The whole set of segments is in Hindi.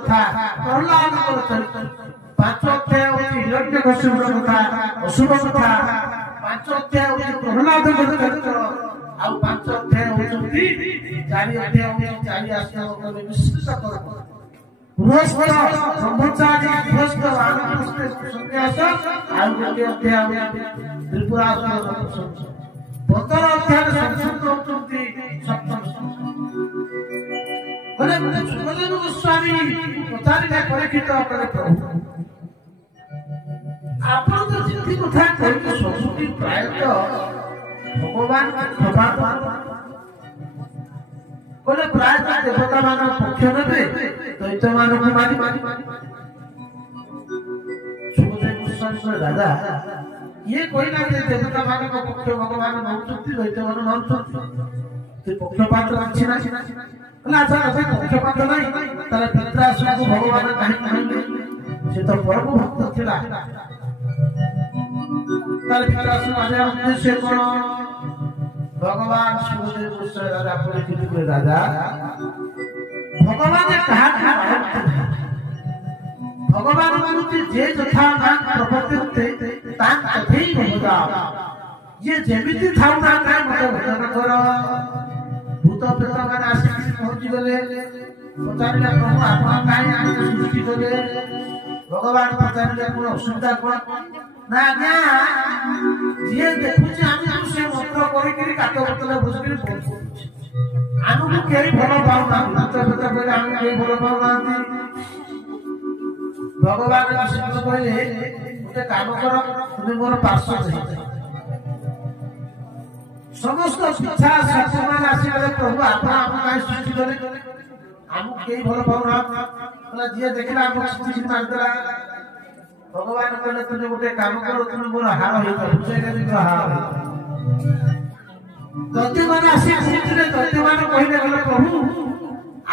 कथा प्रहलाद पांच अध्याय हिरण्यकशिपुर कथा अशुभ कथा पांच अध्याय प्रहलाद चरित्र आउ पांच अध्याय होती चारि अध्याय चारि आश्रम विशिष्ट कर्म गृहस्थ ब्रह्मचारी गृहस्थ वानप्रस्थ सन्यास आउ गोटे अध्याय त्रिपुरासुर 15 अध्याय संस्कृत होती सप्तम बोले सुखदेव गोस्वामी पचारिले परीक्षित करे प्रभु आपण तो जिति कथा कहते सबुटी प्रायतः भगवान प्रभाव बोले प्रायतः देवता मान पक्ष नेबे दैत्य मान को मारी सुखदेव गोस्वामी राजा ये कोई ना के देवता मान को पक्ष भगवान नौचती दैत्य मान नौचती ते पक्षपात अछि ना ना अच्छा अच्छा पक्षपात नहीं तार पितरासु को भगवान काहे कहले से तो परम भक्त थिला तार पितरासु आने उद्देश्य कोन भगवान सुखदेव गोस्वामी राजा परीक्षित के राजा भगवान ने कहा भगवान मानुति जे जथा नाम प्रवर्तते तान तथै भजा ये जेमिति थाउ ना काय मते भजन कर भूत प्रेत मान आसी पहुंची गले पचारिला प्रभु आपण काय आनी सृष्टि कले भगवान पचारिला कोन असुविधा कोन ना आज्ञा जे देखुची आमी से मंत्र करि करि काट बोतल बुझकि आनु केरी भलो पाउ ना भूत प्रेत करे आनु केरी भलो पाउ ना भगवान कृष्ण कहले गोटे काम कर तुम मोर पार्श्व समस्त इच्छा शक्ति मान आसीगले प्रभु आपण आपण काय सृष्टि करे हमु केई भलो पाउना बोला जे देखला हम सृष्टि मान देला भगवान कहले तुम गोटे काम कर तुम मोर हार होई बुझे गली तो हार दैत्य मान आसी सृष्टिले दैत्य मान कहले गले प्रभु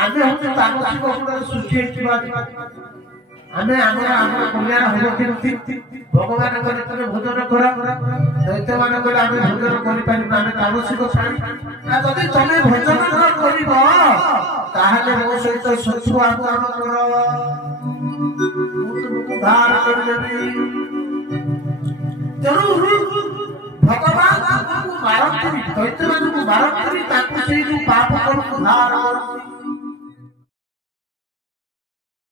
आमे हम तामसिक अवतार सृष्टि हेतिबा आमे हमरा हमरा कल्याण होबो केमति भगवान कहले तुम भोजन कर दैत्य मान कहले आमे भोजन करि पारि आमे तामसिक छाड़ी आ जदि तमे भोजन न करिबो ताहाले मो सहित सत्सु आचरण कर उद्धार कर देबी तेनु भगवान को मारत दैत्य मान को मारत ताकू से जो पाप कर उद्धार कर